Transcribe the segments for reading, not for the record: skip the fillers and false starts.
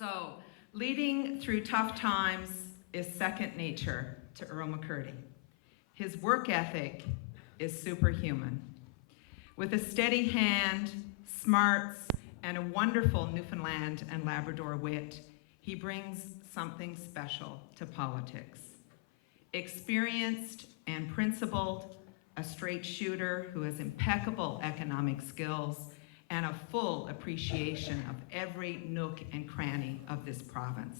So, leading through tough times is second nature to Earle McCurdy. His work ethic is superhuman. With a steady hand, smarts, and a wonderful Newfoundland and Labrador wit, he brings something special to politics. Experienced and principled, a straight shooter who has impeccable economic skills and a full appreciation of every nook and cranny of this province.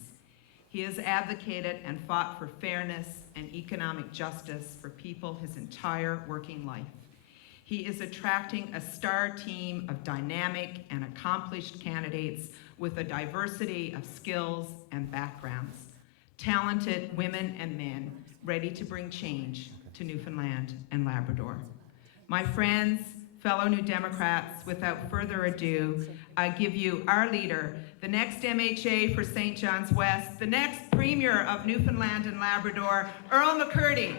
He has advocated and fought for fairness and economic justice for people his entire working life. He is attracting a star team of dynamic and accomplished candidates with a diversity of skills and backgrounds, talented women and men ready to bring change to Newfoundland and Labrador. My friends, fellow New Democrats, without further ado, I give you our leader, the next MHA for St. John's West, the next Premier of Newfoundland and Labrador, Earle McCurdy.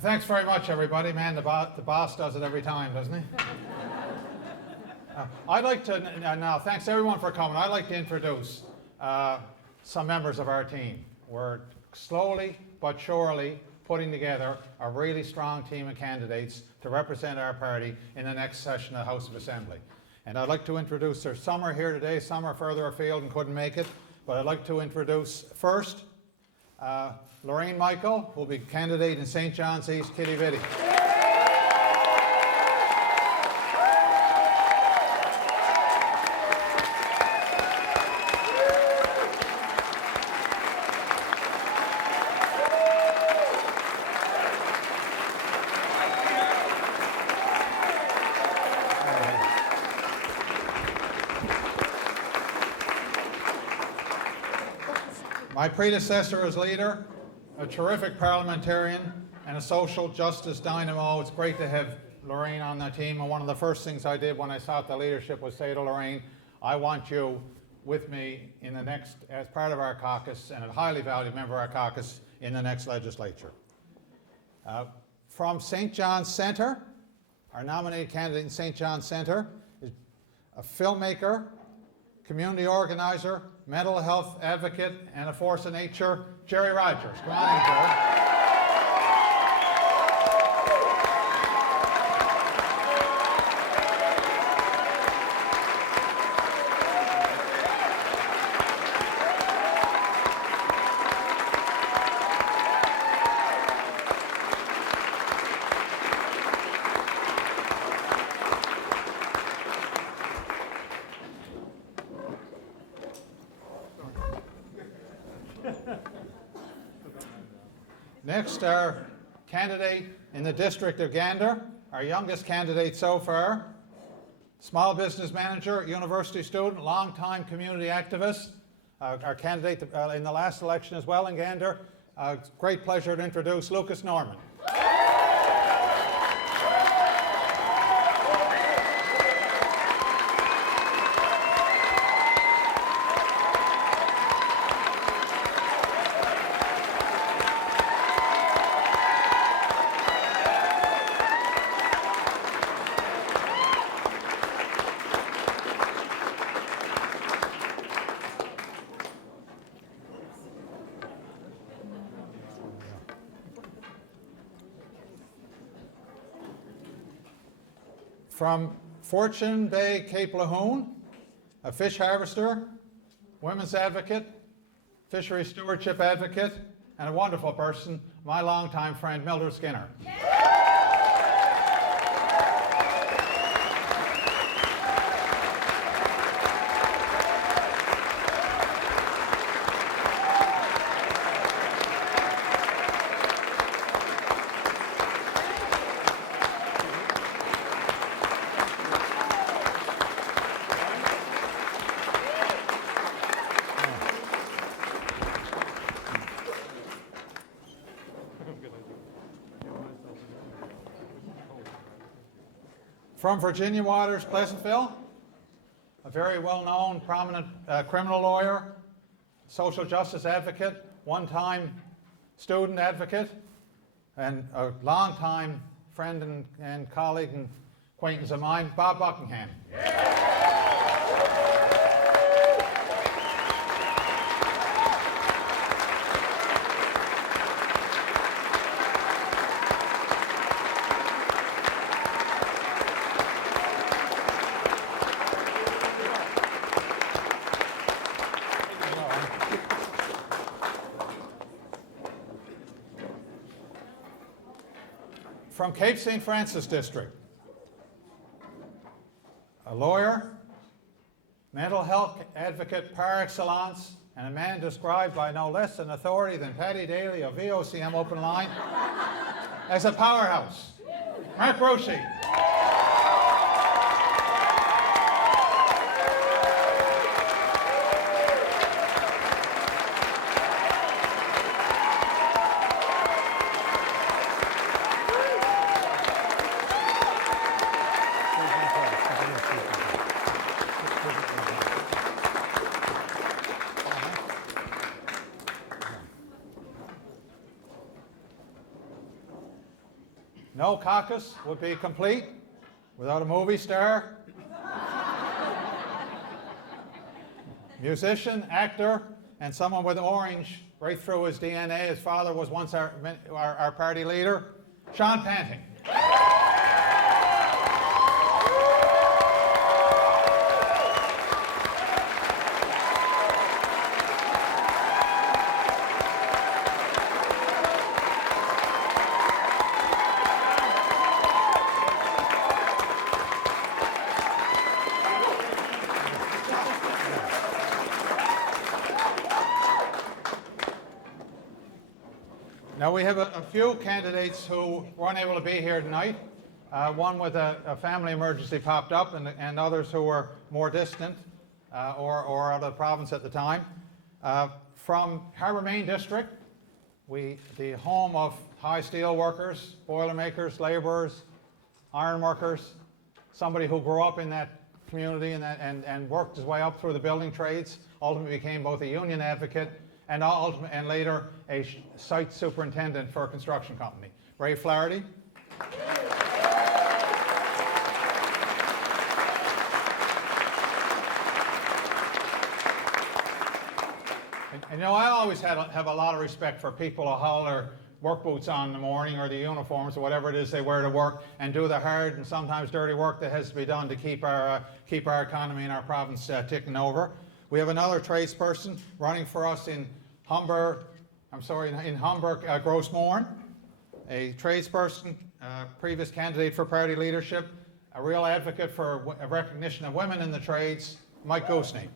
Thanks very much, everybody. Man, the boss does it every time, doesn't he? I'd like to, now, thanks everyone for coming. I'd like to introduce some members of our team. We're slowly but surely putting together a really strong team of candidates to represent our party in the next session of the House of Assembly. And I'd like to introduce, there's some are here today, some are further afield and couldn't make it, but I'd like to introduce first, Lorraine Michael will be candidate in St. John's East Kitty Vitty. My predecessor as leader, a terrific parliamentarian and a social justice dynamo. It's great to have Lorraine on the team, and one of the first things I did when I sought the leadership was say to Lorraine, I want you with me in the next, as part of our caucus, and a highly valued member of our caucus in the next legislature. From St. John's Centre, our nominated candidate in St. John's Centre is a filmmaker, community organizer, mental health advocate, and a force of nature, Jerry Rogers. Come on in, Jerry. Next, our candidate in the district of Gander, our youngest candidate so far. Small business manager, university student, long-time community activist. Our candidate in the last election as well in Gander. Great pleasure to introduce Lucas Norman. From Fortune Bay, Cape Lahoon, a fish harvester, women's advocate, fishery stewardship advocate, and a wonderful person, my longtime friend, Mildred Skinner. From Virginia Waters, Pleasantville, a very well-known, prominent criminal lawyer, social justice advocate, one-time student advocate, and a long-time friend and colleague and acquaintance of mine, Bob Buckingham. From Cape St. Francis District, a lawyer, mental health advocate par excellence, and a man described by no less an authority than Paddy Daly of VOCM Open Line as a powerhouse, Mark Roshi. No caucus would be complete without a movie star, musician, actor, and someone with orange right through his DNA. His father was once our party leader, Sean Panting. Now we have a few candidates who weren't able to be here tonight. One with a family emergency popped up, and others who were more distant or out of the province at the time. From Harbour Main District, the home of high steel workers, boilermakers, labourers, iron workers, somebody who grew up in that community and worked his way up through the building trades, ultimately became both a union advocate and later a site superintendent for a construction company. Ray Flaherty. And you know, I always have a lot of respect for people who haul their work boots on in the morning, or the uniforms, or whatever it is they wear to work, and do the hard and sometimes dirty work that has to be done to keep our economy and our province ticking over. We have another tradesperson running for us in Humber, Grossmorn, a tradesperson, previous candidate for party leadership, a real advocate for recognition of women in the trades, Mike Goosney.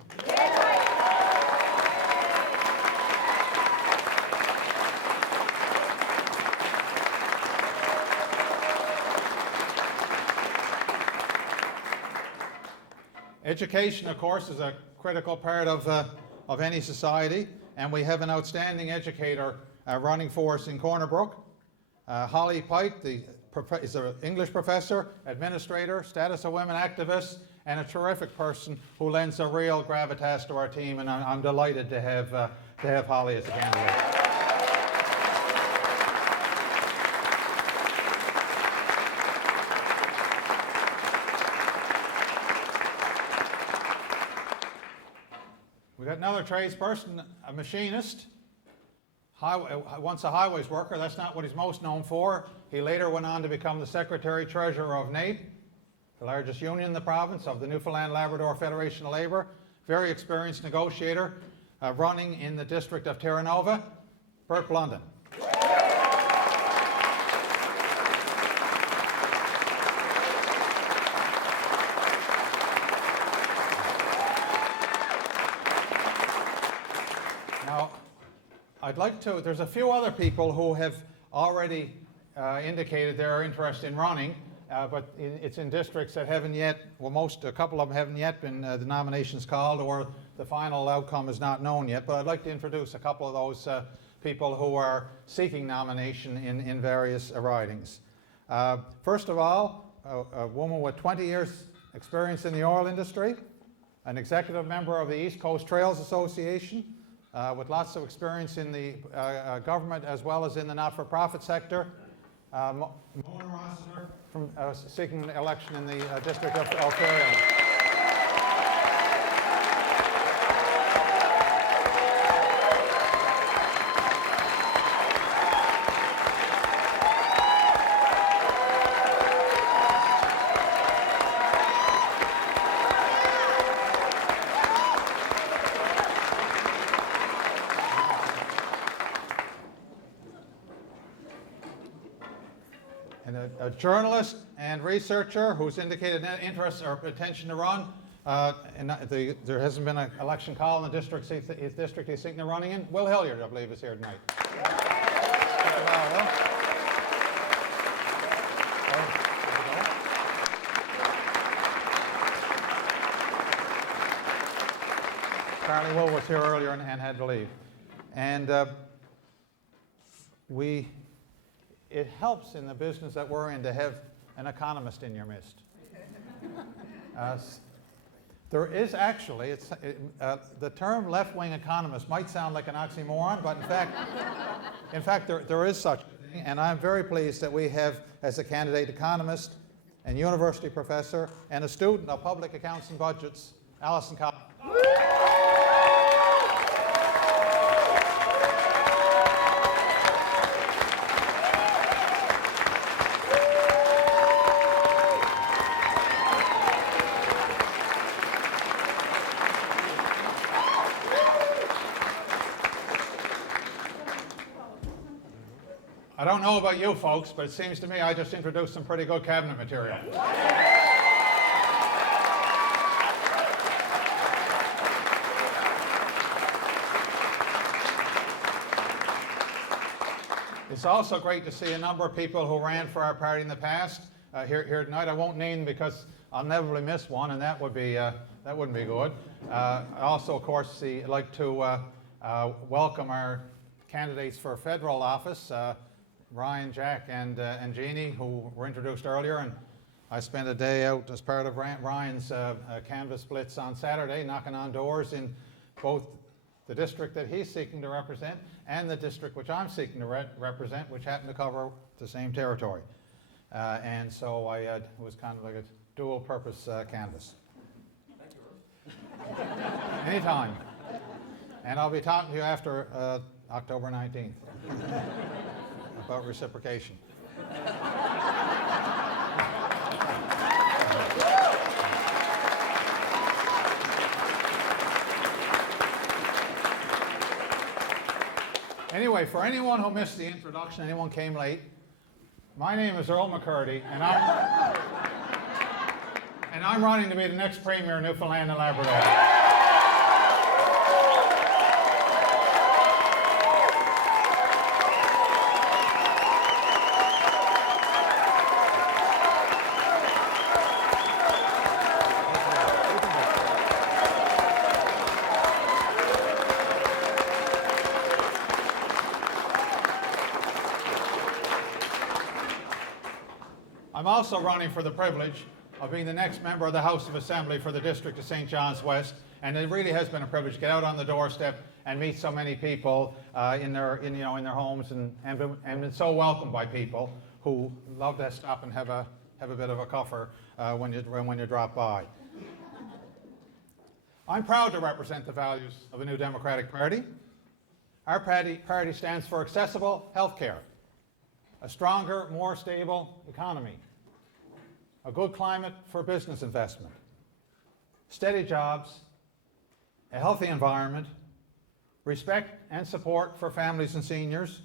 Education, of course, is a critical part of any society, and we have an outstanding educator running for us in Corner Brook. Holly Pike is an English professor, administrator, status of women activist, and a terrific person who lends a real gravitas to our team, and I'm delighted to have Holly as a candidate. We got another tradesperson, a machinist, once a highways worker. That's not what he's most known for. He later went on to become the Secretary-Treasurer of NAPE, the largest union in the province, of the Newfoundland Labrador Federation of Labour. Very experienced negotiator, running in the district of Terra Nova, Bert Blunden. Now, I'd like to, there's a few other people who have already indicated their interest in running, but it's in districts that haven't yet, well, a couple of them haven't yet been the nominations called, or the final outcome is not known yet. But I'd like to introduce a couple of those people who are seeking nomination in various ridings. First of all, a woman with 20 years experience in the oil industry, an executive member of the East Coast Trails Association, with lots of experience in the government as well as in the not-for-profit sector. Mona Rossiter, from seeking election in the district of Fairfield. And a journalist and researcher who's indicated an interest or intention to run. There hasn't been an election call in the district he's thinking of running in. Will Hilliard, I believe, is here tonight. Apparently Will was here earlier and had to leave. And it helps in the business that we're in to have an economist in your midst. There is actually, the term left-wing economist might sound like an oxymoron, but in fact, there is such a thing, and I'm very pleased that we have as a candidate economist and university professor and a student of public accounts and budgets, Alison Cowan. I don't know about you folks, but it seems to me I just introduced some pretty good cabinet material. It's also great to see a number of people who ran for our party in the past here tonight. I won't name because I'll never miss one, and that wouldn't be good. I also, of course, like to welcome our candidates for federal office. Ryan, Jack, and Jeannie, who were introduced earlier, and I spent a day out as part of Ryan's canvass blitz on Saturday, knocking on doors in both the district that he's seeking to represent and the district which I'm seeking to represent, which happen to cover the same territory. And so it was kind of like a dual-purpose canvass. Thank you. Anytime. And I'll be talking to you after October 19th. About reciprocation. Anyway, for anyone who missed the introduction, anyone came late, my name is Earle McCurdy, and I'm running to be the next Premier of Newfoundland and Labrador. I'm also running for the privilege of being the next member of the House of Assembly for the District of St. John's West, and it really has been a privilege to get out on the doorstep and meet so many people in their homes, and been so welcomed by people who love to stop and have a bit of a cuffer when you drop by. I'm proud to represent the values of the New Democratic Party. Our party stands for accessible health care, a stronger, more stable economy, a good climate for business investment, steady jobs, a healthy environment, respect and support for families and seniors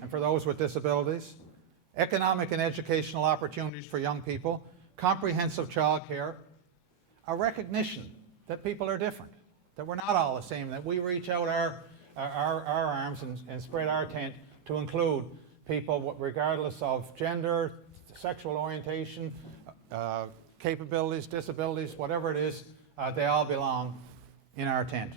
and for those with disabilities, economic and educational opportunities for young people, comprehensive child care, a recognition that people are different, that we're not all the same, that we reach out our arms and spread our tent to include people regardless of gender, sexual orientation, capabilities, disabilities, whatever it is, they all belong in our tent.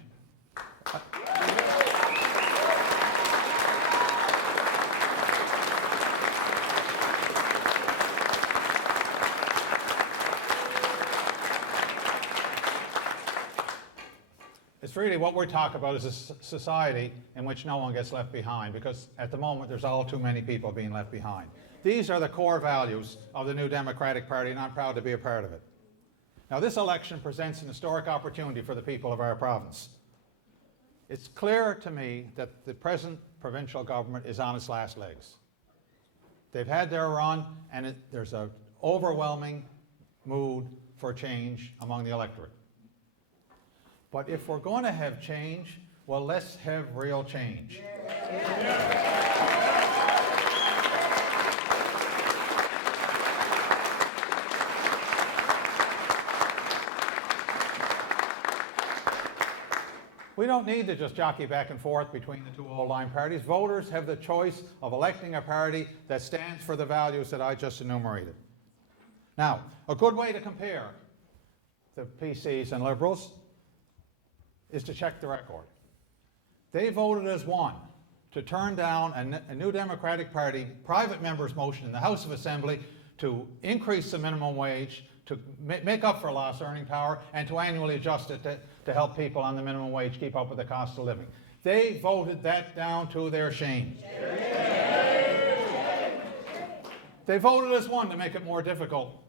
It's really what we're talking about is a society in which no one gets left behind, because at the moment there's all too many people being left behind. These are the core values of the New Democratic Party, and I'm proud to be a part of it. Now, this election presents an historic opportunity for the people of our province. It's clear to me that the present provincial government is on its last legs. They've had their run, and there's an overwhelming mood for change among the electorate. But if we're going to have change, well, let's have real change. We don't need to just jockey back and forth between the two old-line parties. Voters have the choice of electing a party that stands for the values that I just enumerated. Now, a good way to compare the PCs and Liberals is to check the record. They voted as one to turn down a New Democratic Party private member's motion in the House of Assembly to increase the minimum wage, to make up for lost earning power, and to annually adjust it to help people on the minimum wage keep up with the cost of living. They voted that down to their shame. They voted as one to make it more difficult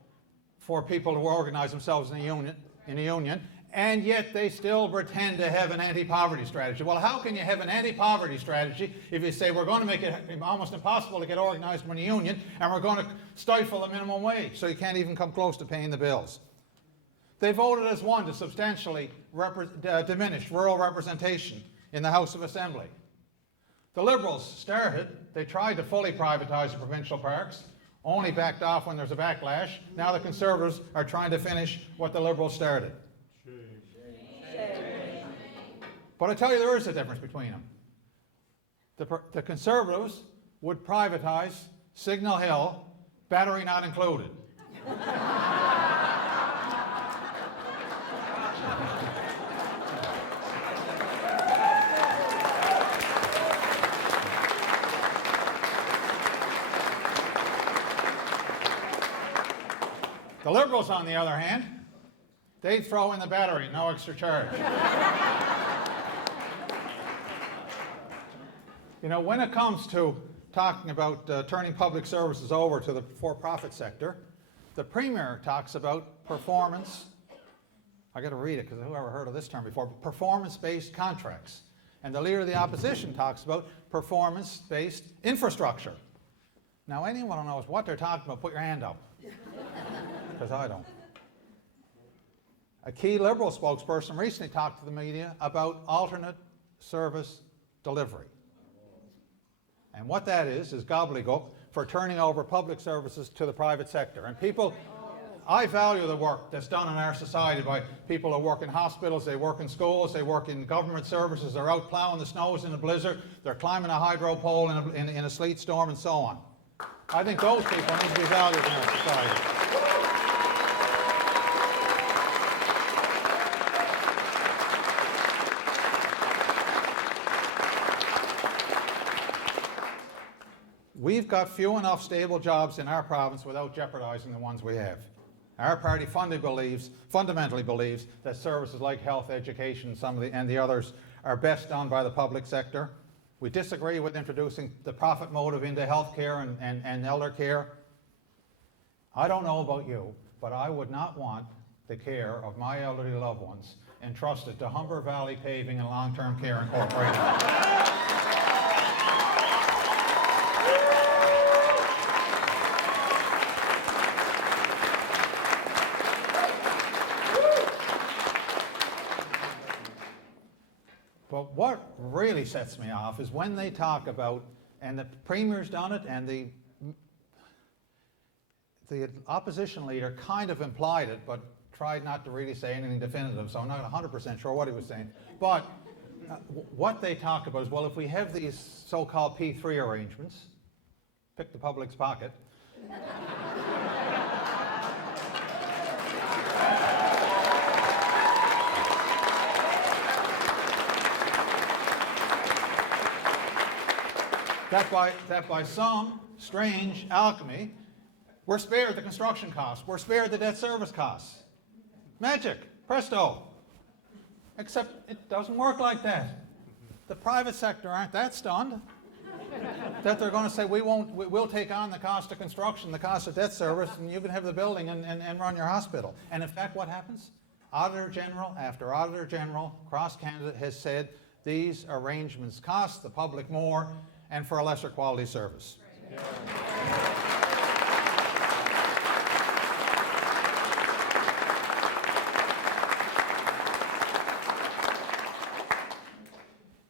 for people to organize themselves in a union, and yet they still pretend to have an anti-poverty strategy. Well, how can you have an anti-poverty strategy if you say we're going to make it almost impossible to get organized in a union, and we're going to stifle the minimum wage so you can't even come close to paying the bills? They voted as one to substantially diminish rural representation in the House of Assembly. The Liberals they tried to fully privatize the provincial parks, only backed off when there's a backlash. Now the Conservatives are trying to finish what the Liberals started. But I tell you, there is a difference between them. The Conservatives would privatize Signal Hill, battery not included. The Liberals, on the other hand, they'd throw in the battery, no extra charge. You know, when it comes to talking about turning public services over to the for-profit sector, the Premier talks about performance. I got to read it because who ever heard of this term before? Performance-based contracts. And the Leader of the Opposition talks about performance-based infrastructure. Now, anyone who knows what they're talking about, put your hand up. Because I don't. A key Liberal spokesperson recently talked to the media about alternate service delivery. And what that is gobbledygook for turning over public services to the private sector. And people, I value the work that's done in our society by people who work in hospitals, they work in schools, they work in government services, they're out plowing the snows in a blizzard, they're climbing a hydro pole in a sleet storm, and so on. I think those people need to be valued in our society. We've got few enough stable jobs in our province without jeopardizing the ones we have. Our party fundamentally believes that services like health, education, and the others are best done by the public sector. We disagree with introducing the profit motive into healthcare and elder care. I don't know about you, but I would not want the care of my elderly loved ones entrusted to Humber Valley Paving and Long-Term Care Incorporated. But what really sets me off is when they talk about, and the Premier's done it, and the opposition leader kind of implied it, but tried not to really say anything definitive, so I'm not 100% sure what he was saying. But what they talk about is, well, if we have these so-called P3 arrangements, pick the public's pocket, that by some strange alchemy, we're spared the construction costs, we're spared the debt service costs. Magic, presto. Except it doesn't work like that. The private sector aren't that stunned that they're going to say, we'll take on the cost of construction, the cost of debt service, and you can have the building and run your hospital. And in fact, what happens? Auditor General after Auditor General across Canada has said these arrangements cost the public more and for a lesser quality service. Yeah.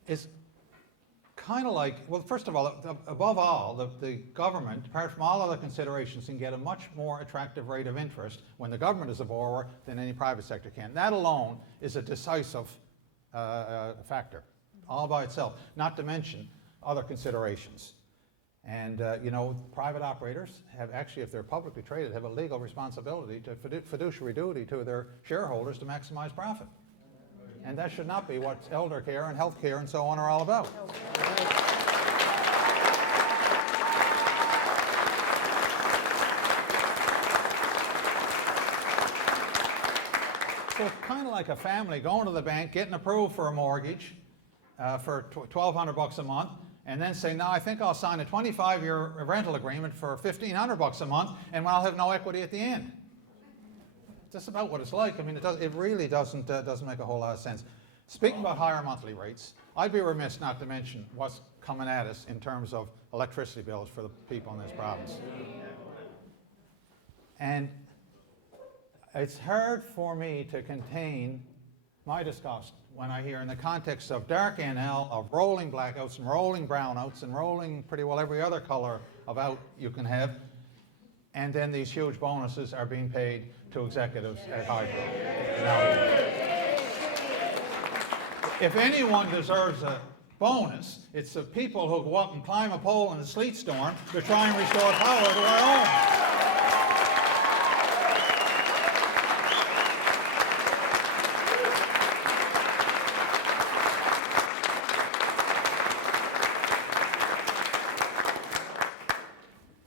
Is kind of like, well, first of all, above all, the government, apart from all other considerations, can get a much more attractive rate of interest when the government is a borrower than any private sector can. That alone is a decisive factor, all by itself, not to mention other considerations. And, you know, private operators have actually, if they're publicly traded, have a legal responsibility to fiduciary duty to their shareholders to maximize profit. And that should not be what elder care and health care and so on are all about. So it's kind of like a family going to the bank, getting approved for a mortgage for $1,200 a month, and then saying, no, I think I'll sign a 25-year rental agreement for $1,500 a month, and I'll have no equity at the end. Just about what it's like. I mean, it really doesn't make a whole lot of sense. Speaking about higher monthly rates, I'd be remiss not to mention what's coming at us in terms of electricity bills for the people in this province. And it's hard for me to contain my disgust when I hear, in the context of dark NL, of rolling blackouts and rolling brownouts and rolling pretty well every other color of out you can have, and then these huge bonuses are being paid to executives at Hydro. Now, if anyone deserves a bonus, it's the people who go up and climb a pole in a sleet storm to try and restore power to our own.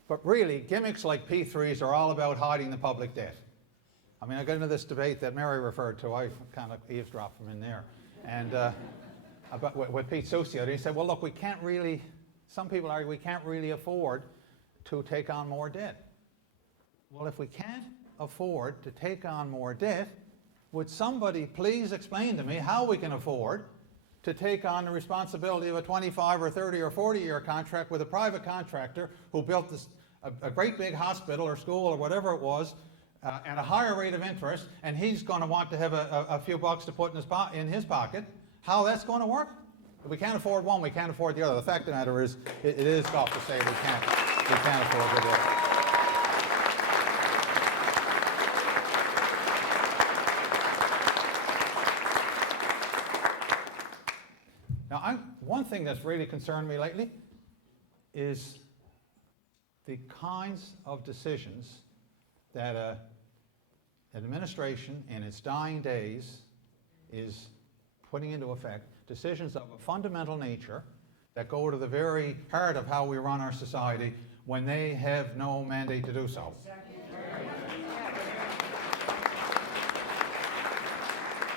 But really, gimmicks like P3s are all about hiding the public debt. I mean, I got into this debate that Mary referred to. I kind of eavesdropped from in there. And about with Pete Soucy, he said, well, look, we can't really, some people argue we can't really afford to take on more debt. Well, if we can't afford to take on more debt, would somebody please explain to me how we can afford to take on the responsibility of a 25 or 30 or 40-year contract with a private contractor who built this, a great big hospital or school or whatever it was, at a higher rate of interest, and he's going to want to have a few bucks to put in his pocket. How that's going to work? If we can't afford one, we can't afford the other. The fact of the matter is, it is tough to say we can't afford the other. Now, one thing that's really concerned me lately is the kinds of decisions that an administration in its dying days is putting into effect, decisions of a fundamental nature that go to the very heart of how we run our society when they have no mandate to do so.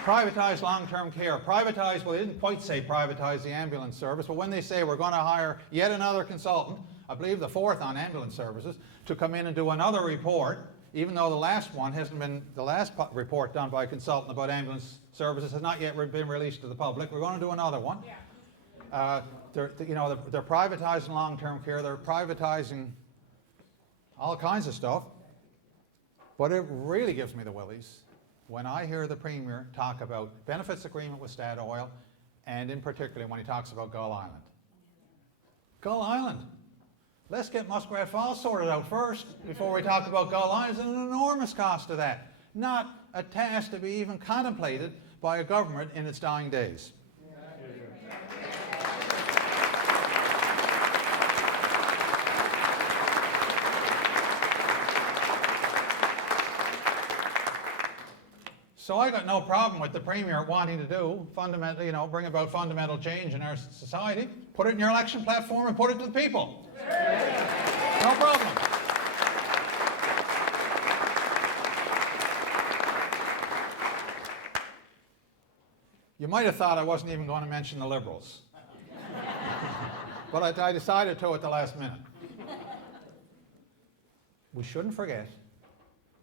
Privatise long-term care. Privatise, well, they didn't quite say privatise the ambulance service, but when they say we're going to hire yet another consultant, I believe the fourth on ambulance services, to come in and do another report, even though the last one hasn't been, the last report done by a consultant about ambulance services has not yet been released to the public. We're going to do another one. They're privatizing long-term care. They're privatizing all kinds of stuff. But it really gives me the willies when I hear the Premier talk about benefits agreement with Statoil, and in particular when he talks about Gull Island. Gull Island. Let's get Muskrat Falls sorted out first before we talk about Gull Island. There's an enormous cost to that. Not a task to be even contemplated by a government in its dying days. So I got no problem with the Premier wanting to do fundamentally, bring about fundamental change in our society. Put it in your election platform and put it to the people. No problem. You might have thought I wasn't even going to mention the Liberals. But I decided to at the last minute. We shouldn't forget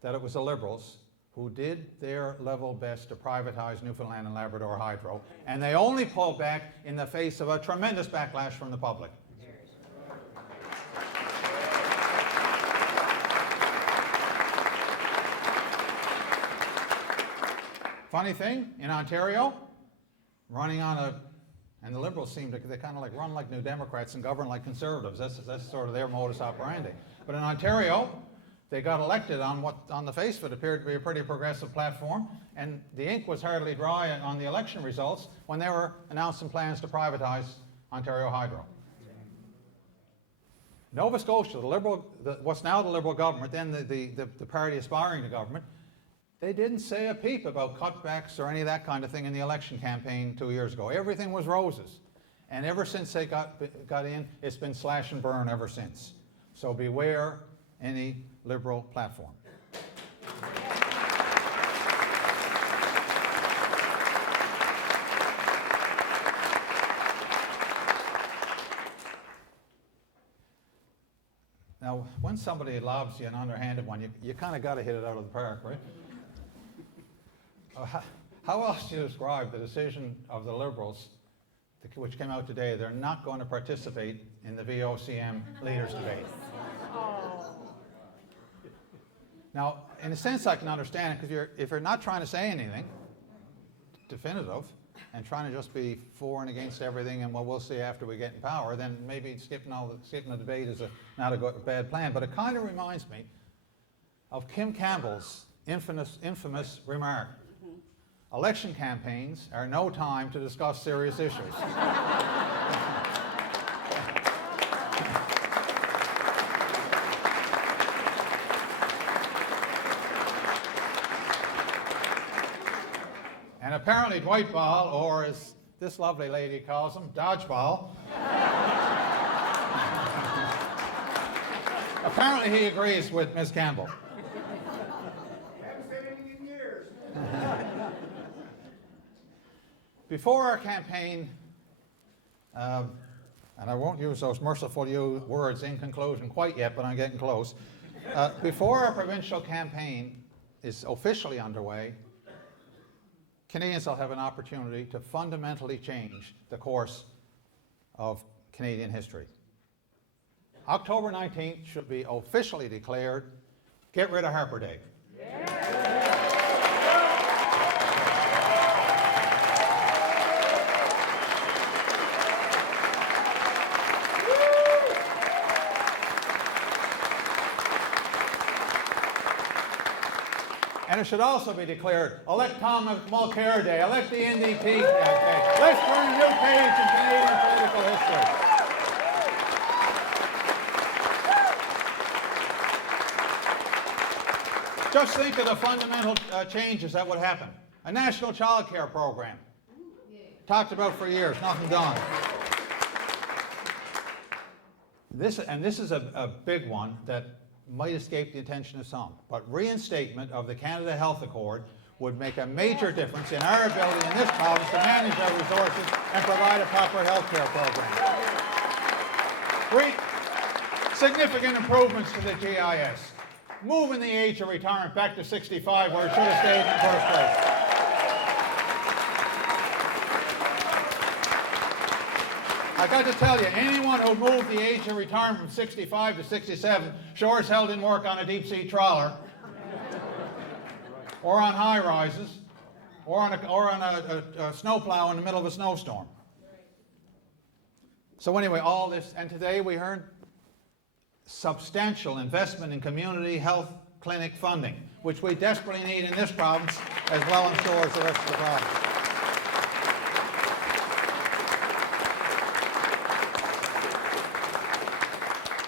that it was the Liberals who did their level best to privatize Newfoundland and Labrador Hydro, and they only pulled back in the face of a tremendous backlash from the public. Funny thing, in Ontario, running on and the Liberals seem to, they kind of like run like New Democrats and govern like Conservatives. That's sort of their modus operandi. But in Ontario, they got elected on what, on the face of it, appeared to be a pretty progressive platform, and the ink was hardly dry on the election results when they were announcing plans to privatize Ontario Hydro. Nova Scotia, what's now the Liberal government, then the party aspiring to government, they didn't say a peep about cutbacks or any of that kind of thing in the election campaign 2 years ago. Everything was roses. And ever since they got in, it's been slash and burn ever since. So beware any Liberal platform. Now, when somebody lobs you an underhanded one, you kind of got to hit it out of the park, right? How else do you describe the decision of the Liberals, which came out today? They're not going to participate in the VOCM leaders debate. Now, in a sense, I can understand it, because if you're not trying to say anything definitive and trying to just be for and against everything and what we'll see after we get in power, then maybe skipping the debate is not a bad plan. But it kind of reminds me of Kim Campbell's infamous remark. Election campaigns are no time to discuss serious issues. And apparently Dwight Ball, or as this lovely lady calls him, Dodgeball, apparently he agrees with Ms. Campbell. Before our campaign, and I won't use those merciful words in conclusion quite yet, but I'm getting close. Before our provincial campaign is officially underway, Canadians will have an opportunity to fundamentally change the course of Canadian history. October 19th should be officially declared Get Rid of Harper Day. And it should also be declared, elect Tom Mulcair Day, elect the NDP Day. Let's turn a new page in Canadian political history. Just think of the fundamental changes that would happen. A national child care program. Talked about for years, nothing done. this is a big one that might escape the attention of some, but reinstatement of the Canada Health Accord would make a major difference in our ability in this province to manage our resources and provide a proper health care program. 3 significant improvements to the GIS. Moving the age of retirement back to 65 where it should have stayed in the first place. I got to tell you, anyone who moved the age of retirement from 65 to 67 sure as hell didn't work on a deep sea trawler, or on high rises, or on a snowplow in the middle of a snowstorm. So anyway, all this, and today we heard substantial investment in community health clinic funding, which we desperately need in this province as well, I'm sure, as the rest of the province.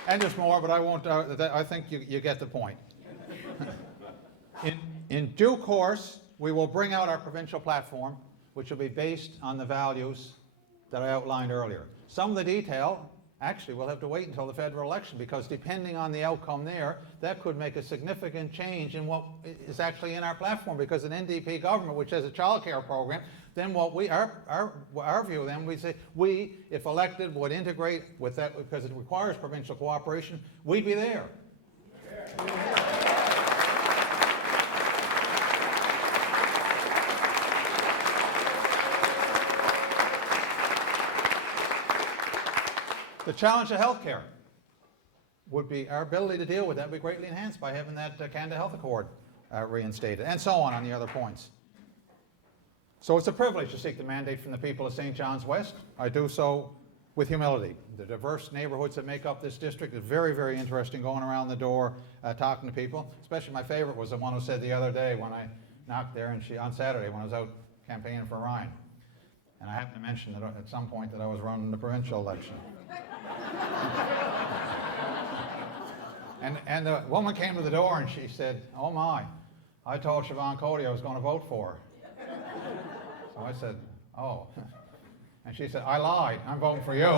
And there's more, but I won't, I think you get the point. In due course, we will bring out our provincial platform, which will be based on the values that I outlined earlier. Some of the detail, actually, we'll have to wait until the federal election, because depending on the outcome there, that could make a significant change in what is actually in our platform, because an NDP government, which has a child care program, then what our view then, we say, we, if elected, would integrate with that, because it requires provincial cooperation, we'd be there. The challenge of healthcare would be, our ability to deal with that would be greatly enhanced by having that Canada Health Accord reinstated, and so on the other points. So it's a privilege to seek the mandate from the people of St. John's West. I do so with humility. The diverse neighborhoods that make up this district is very, very interesting, going around the door talking to people. Especially my favorite was the one who said the other day when I knocked there, and on Saturday when I was out campaigning for Ryan. And I happened to mention that at some point that I was running the provincial election. And the woman came to the door and she said, "Oh my, I told Siobhan Cody I was going to vote for her." So I said, "Oh." And she said, "I lied, I'm voting for you."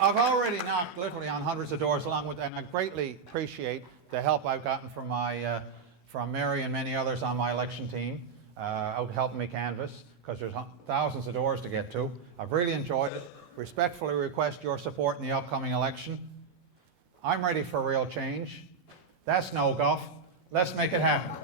I've already knocked literally on hundreds of doors along with that, and I greatly appreciate the help I've gotten from from Mary and many others on my election team out helping me canvass, because there's thousands of doors to get to. I've really enjoyed it. Respectfully request your support in the upcoming election. I'm ready for real change. That's no guff. Let's make it happen.